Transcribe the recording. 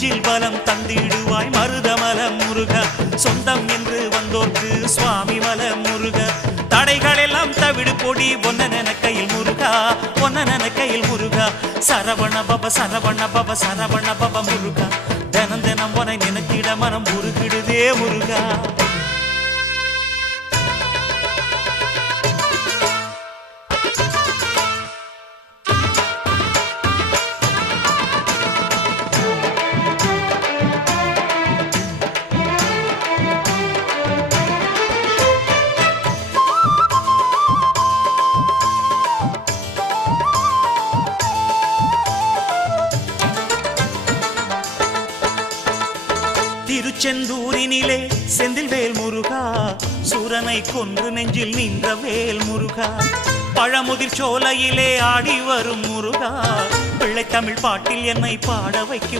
நெஞ்சில் பலம் தந்திடுவாய் மருதமல முருகா சொந்தம் என்று வந்தோர்க்கு சுவாமி மல முருகா தடைகள் எல்லாம் தவிடு பொடி ஒன்ன கையில் முருகா ஒன்ன கையில் முருகா சரவண பப சரவண பப சரவண பப முருகா தினம் தினம் உனை நினைத்திட மனம் உருகிடுதே முருகா திருச்செந்தூரினிலே செந்தில் வேல் முருகா சூரனை கொன்று நெஞ்சில் நின்ற வேல் முருகா பழமுதிர் சோலையிலே ஆடி வரும் முருகா பிள்ளை தமிழ் பாட்டில் என்னை பாட வைக்கும்